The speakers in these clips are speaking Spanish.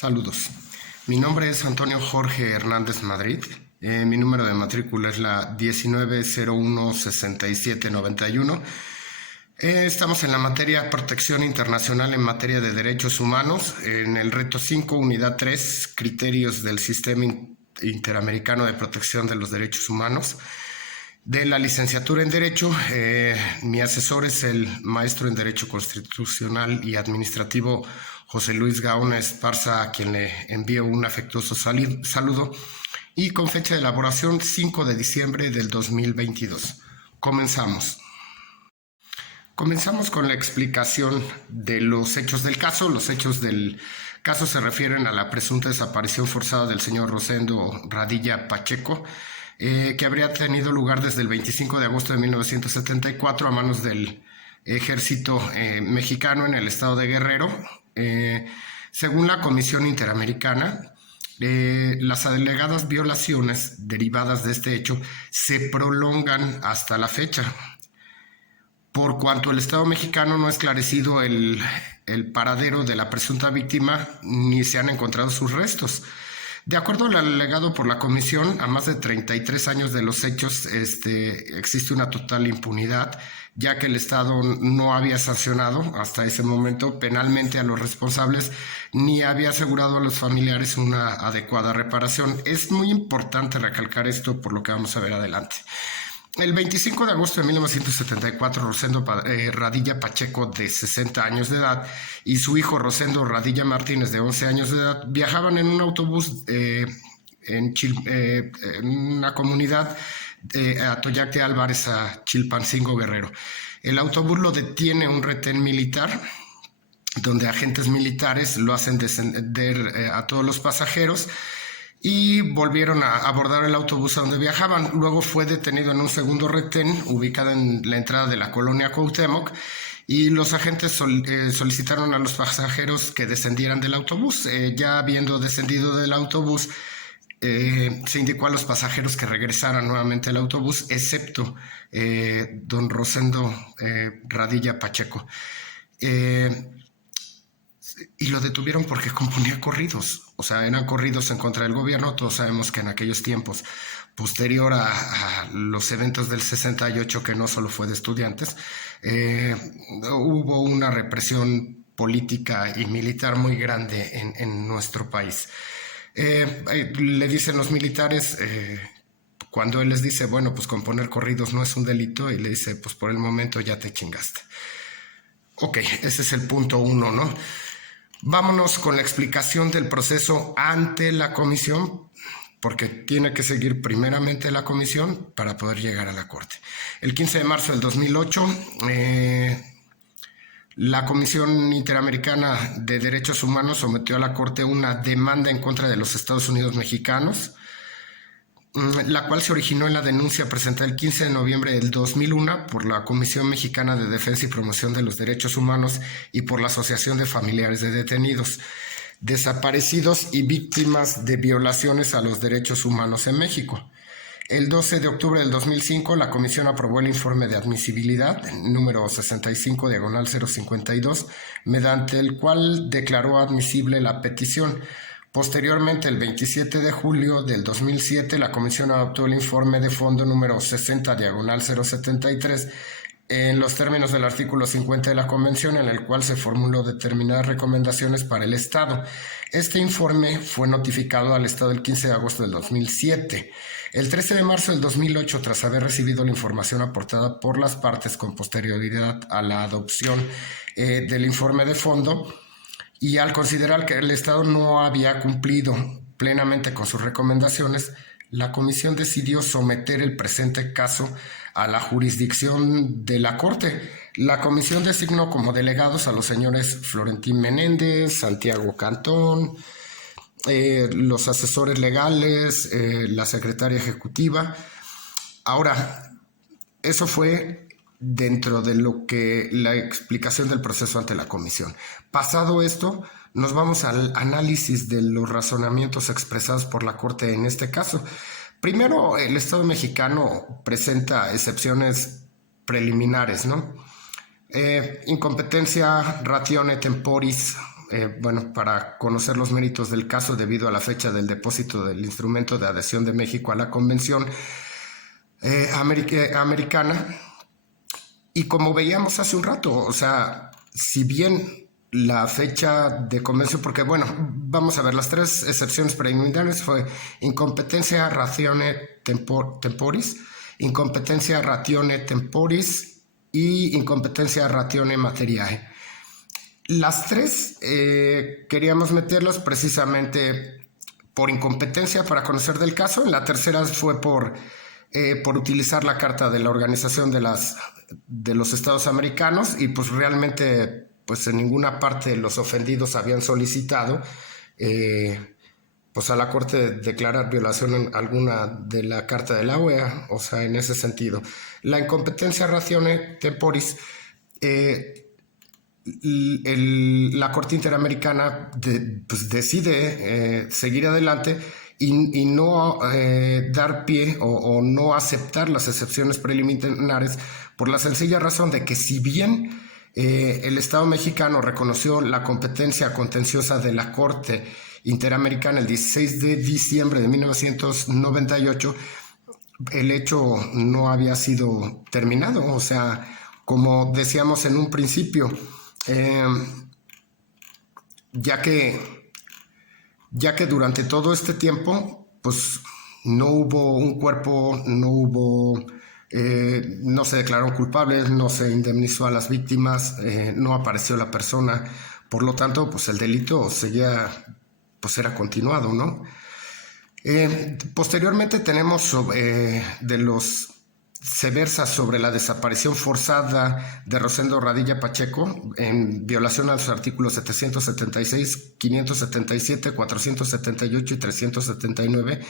Saludos. Mi nombre es Antonio Jorge Hernández Madrid. Mi número de matrícula es la 19016791. Estamos en la materia Protección Internacional en materia de derechos humanos, en el reto 5, unidad 3, criterios del Sistema Interamericano de Protección de los Derechos Humanos. De la licenciatura en Derecho, mi asesor es el maestro en Derecho Constitucional y Administrativo José Luis Gaona Esparza, a quien le envío un afectuoso saludo, y con fecha de elaboración 5 de diciembre del 2022. Comenzamos con la explicación de los hechos del caso. Los hechos del caso se refieren a la presunta desaparición forzada del señor Rosendo Radilla Pacheco, que habría tenido lugar desde el 25 de agosto de 1974 a manos del ejército mexicano en el estado de Guerrero. Según la Comisión Interamericana, las alegadas violaciones derivadas de este hecho se prolongan hasta la fecha, por cuanto el Estado mexicano no ha esclarecido el paradero de la presunta víctima ni se han encontrado sus restos. De acuerdo al alegado por la Comisión, a más de 33 años de los hechos existe una total impunidad, ya que el Estado no había sancionado hasta ese momento penalmente a los responsables ni había asegurado a los familiares una adecuada reparación. Es muy importante recalcar esto por lo que vamos a ver adelante. El 25 de agosto de 1974, Rosendo Radilla Pacheco, de 60 años de edad, y su hijo Rosendo Radilla Martínez, de 11 años de edad, viajaban en un autobús en una comunidad de Atoyac de Álvarez a Chilpancingo, Guerrero. El autobús lo detiene un retén militar, donde agentes militares lo hacen descender a todos los pasajeros, y volvieron a abordar el autobús a donde viajaban. Luego fue detenido en un segundo retén ubicado en la entrada de la colonia Cuauhtémoc, y los agentes solicitaron a los pasajeros que descendieran del autobús. Ya habiendo descendido del autobús, se indicó a los pasajeros que regresaran nuevamente al autobús, excepto don Rosendo Radilla Pacheco. Y lo detuvieron porque componía corridos, o sea, eran corridos en contra del gobierno. Todos sabemos que en aquellos tiempos, posterior a los eventos del 68, que no solo fue de estudiantes, hubo una represión política y militar muy grande en nuestro país. Le dicen los militares, cuando él les dice, bueno, pues componer corridos no es un delito, y le dice, pues por el momento ya te chingaste. Ok, ese es el punto 1, ¿no? Vámonos con la explicación del proceso ante la comisión, porque tiene que seguir primeramente la comisión para poder llegar a la corte. El 15 de marzo del 2008, la Comisión Interamericana de Derechos Humanos sometió a la corte una demanda en contra de los Estados Unidos mexicanos, la cual se originó en la denuncia presentada el 15 de noviembre del 2001 por la Comisión Mexicana de Defensa y Promoción de los Derechos Humanos y por la Asociación de Familiares de Detenidos, Desaparecidos y Víctimas de Violaciones a los Derechos Humanos en México. El 12 de octubre del 2005, la Comisión aprobó el informe de admisibilidad número 65/052, mediante el cual declaró admisible la petición. Posteriormente, el 27 de julio del 2007, la Comisión adoptó el informe de fondo número 60/073 en los términos del artículo 50 de la Convención, en el cual se formuló determinadas recomendaciones para el Estado. Este informe fue notificado al Estado el 15 de agosto del 2007. El 13 de marzo del 2008, tras haber recibido la información aportada por las partes con posterioridad a la adopción del informe de fondo, y al considerar que el Estado no había cumplido plenamente con sus recomendaciones, la Comisión decidió someter el presente caso a la jurisdicción de la Corte. La Comisión designó como delegados a los señores Florentín Menéndez, Santiago Cantón, los asesores legales, la secretaria ejecutiva. Ahora, eso fue dentro de lo que la explicación del proceso ante la comisión. Pasado esto, nos vamos al análisis de los razonamientos expresados por la Corte en este caso. Primero, el Estado mexicano presenta excepciones preliminares, ¿no? Incompetencia ratione temporis para conocer los méritos del caso debido a la fecha del depósito del instrumento de adhesión de México a la Convención Americana. Y como veíamos hace un rato, o sea, si bien la fecha de convención, porque bueno, vamos a ver, las tres excepciones preliminares fue incompetencia ratione temporis, incompetencia ratione temporis y incompetencia ratione materiae. Las tres queríamos meterlas precisamente por incompetencia para conocer del caso. La tercera fue por utilizar la Carta de la Organización de los Estados Americanos, y pues realmente pues en ninguna parte los ofendidos habían solicitado pues a la Corte declarar violación alguna de la Carta de la OEA, o sea, en ese sentido. La incompetencia ratione temporis, la Corte Interamericana pues decide seguir adelante y no dar pie o no aceptar las excepciones preliminares, por la sencilla razón de que si bien el Estado mexicano reconoció la competencia contenciosa de la Corte Interamericana el 16 de diciembre de 1998, el hecho no había sido terminado. O sea, como decíamos en un principio, ya que durante todo este tiempo pues no hubo un cuerpo, no se declararon culpables, no se indemnizó a las víctimas, no apareció la persona, por lo tanto pues el delito seguía, pues era continuado, ¿no? Posteriormente tenemos de los se versa sobre la desaparición forzada de Rosendo Radilla Pacheco en violación a los artículos 776, 577, 478 y 379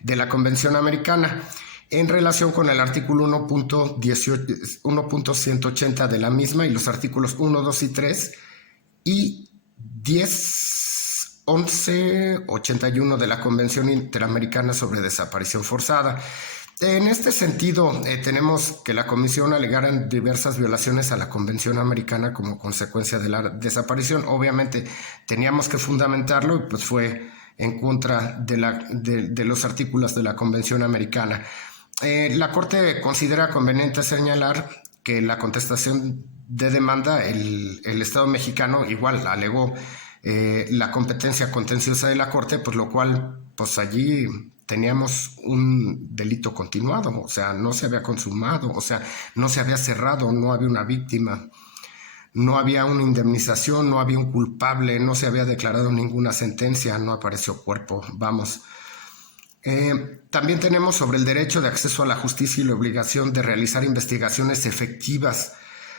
de la Convención Americana, en relación con el artículo 1.180 de la misma y los artículos 1, 2 y 3 y 10, 11, 81 de la Convención Interamericana sobre Desaparición Forzada. En este sentido, tenemos que la Comisión alegara diversas violaciones a la Convención Americana como consecuencia de la desaparición. Obviamente teníamos que fundamentarlo y pues fue en contra de los artículos de la Convención Americana. La Corte considera conveniente señalar que la contestación de demanda, el Estado mexicano igual alegó la competencia contenciosa de la Corte, pues lo cual pues allí teníamos un delito continuado, o sea, no se había consumado, o sea, no se había cerrado, no había una víctima, no había una indemnización, no había un culpable, no se había declarado ninguna sentencia, no apareció cuerpo, vamos. También tenemos sobre el derecho de acceso a la justicia y la obligación de realizar investigaciones efectivas.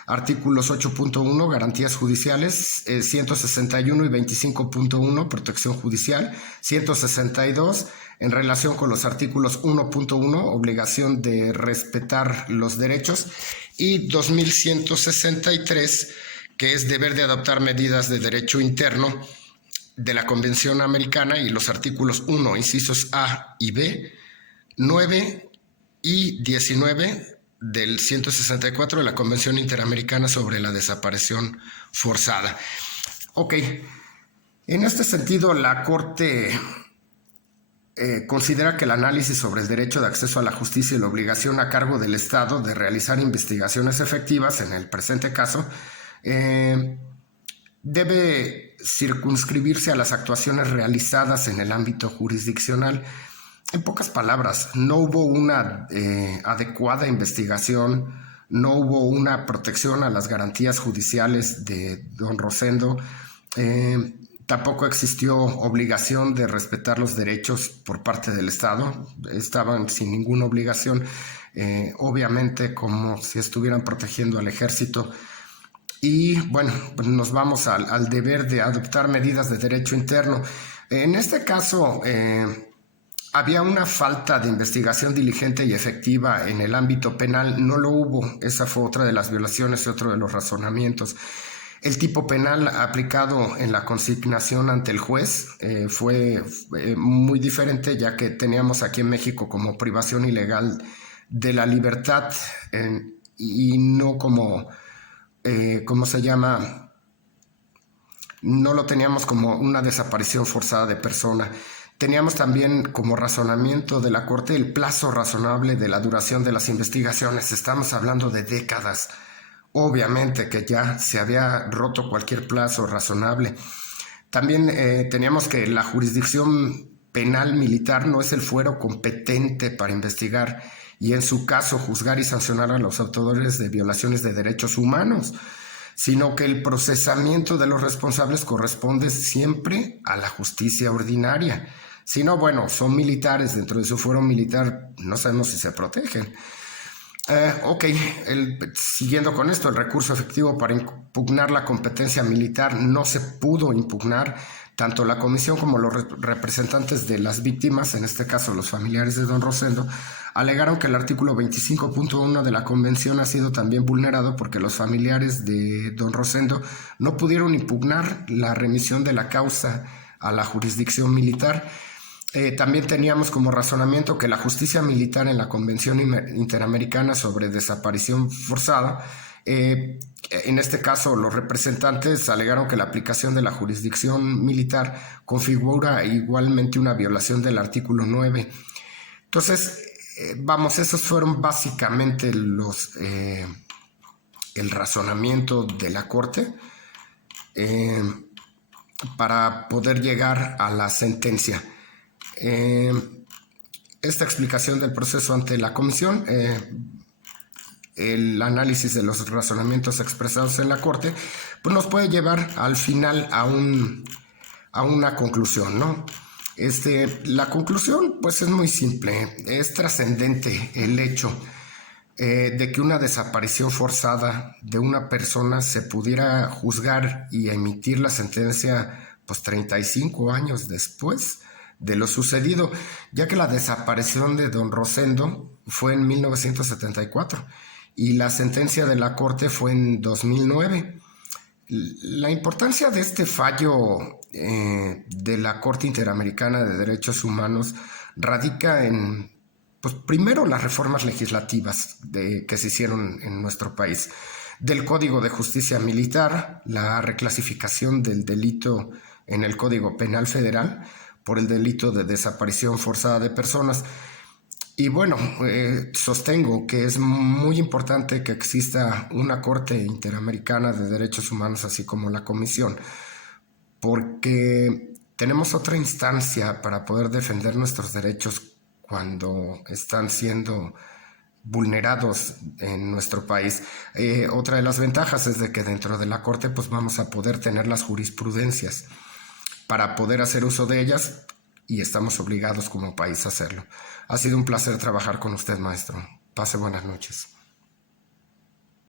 Artículos 8.1, garantías judiciales, 161 y 25.1, protección judicial, 162, en relación con los artículos 1.1, obligación de respetar los derechos, y 2163, que es deber de adoptar medidas de derecho interno de la Convención Americana, y los artículos 1, incisos A y B, 9 y 19, del 164 de la Convención Interamericana sobre la Desaparición Forzada. Ok, en este sentido la Corte considera que el análisis sobre el derecho de acceso a la justicia y la obligación a cargo del Estado de realizar investigaciones efectivas en el presente caso debe circunscribirse a las actuaciones realizadas en el ámbito jurisdiccional. En pocas palabras, no hubo una adecuada investigación, no hubo una protección a las garantías judiciales de don Rosendo, tampoco existió obligación de respetar los derechos por parte del Estado, estaban sin ninguna obligación, obviamente como si estuvieran protegiendo al ejército. Y bueno, pues nos vamos al deber de adoptar medidas de derecho interno. En este caso, había una falta de investigación diligente y efectiva en el ámbito penal, no lo hubo. Esa fue otra de las violaciones y otro de los razonamientos. El tipo penal aplicado en la consignación ante el juez fue muy diferente, ya que teníamos aquí en México como privación ilegal de la libertad y no como, ¿cómo se llama? no lo teníamos como una desaparición forzada de persona. Teníamos también como razonamiento de la Corte el plazo razonable de la duración de las investigaciones. Estamos hablando de décadas. Obviamente que ya se había roto cualquier plazo razonable. También teníamos que la jurisdicción penal militar no es el fuero competente para investigar y en su caso juzgar y sancionar a los autores de violaciones de derechos humanos, sino que el procesamiento de los responsables corresponde siempre a la justicia ordinaria. Si no, bueno, son militares, dentro de su fuero militar no sabemos si se protegen. Siguiendo con esto, el recurso efectivo para impugnar la competencia militar no se pudo impugnar. Tanto la comisión como los representantes de las víctimas, en este caso los familiares de don Rosendo, alegaron que el artículo 25.1 de la convención ha sido también vulnerado porque los familiares de don Rosendo no pudieron impugnar la remisión de la causa a la jurisdicción militar. También teníamos como razonamiento que la justicia militar en la Convención Interamericana sobre Desaparición Forzada, en este caso los representantes alegaron que la aplicación de la jurisdicción militar configura igualmente una violación del artículo 9. Entonces, esos fueron básicamente el razonamiento de la Corte para poder llegar a la sentencia. Esta explicación del proceso ante la comisión, el análisis de los razonamientos expresados en la Corte, pues nos puede llevar al final a una conclusión, ¿no? La conclusión pues es muy simple, es trascendente el hecho de que una desaparición forzada de una persona se pudiera juzgar y emitir la sentencia pues 35 años después de lo sucedido, ya que la desaparición de don Rosendo fue en 1974 y la sentencia de la Corte fue en 2009. La importancia de este fallo de la Corte Interamericana de Derechos Humanos radica en, pues, primero, las reformas legislativas que se hicieron en nuestro país, del Código de Justicia Militar, la reclasificación del delito en el Código Penal Federal por el delito de desaparición forzada de personas. Y bueno, sostengo que es muy importante que exista una Corte Interamericana de Derechos Humanos, así como la Comisión, porque tenemos otra instancia para poder defender nuestros derechos cuando están siendo vulnerados en nuestro país. Otra de las ventajas es de que dentro de la Corte pues vamos a poder tener las jurisprudencias para poder hacer uso de ellas y estamos obligados como país a hacerlo. Ha sido un placer trabajar con usted, maestro. Pase buenas noches.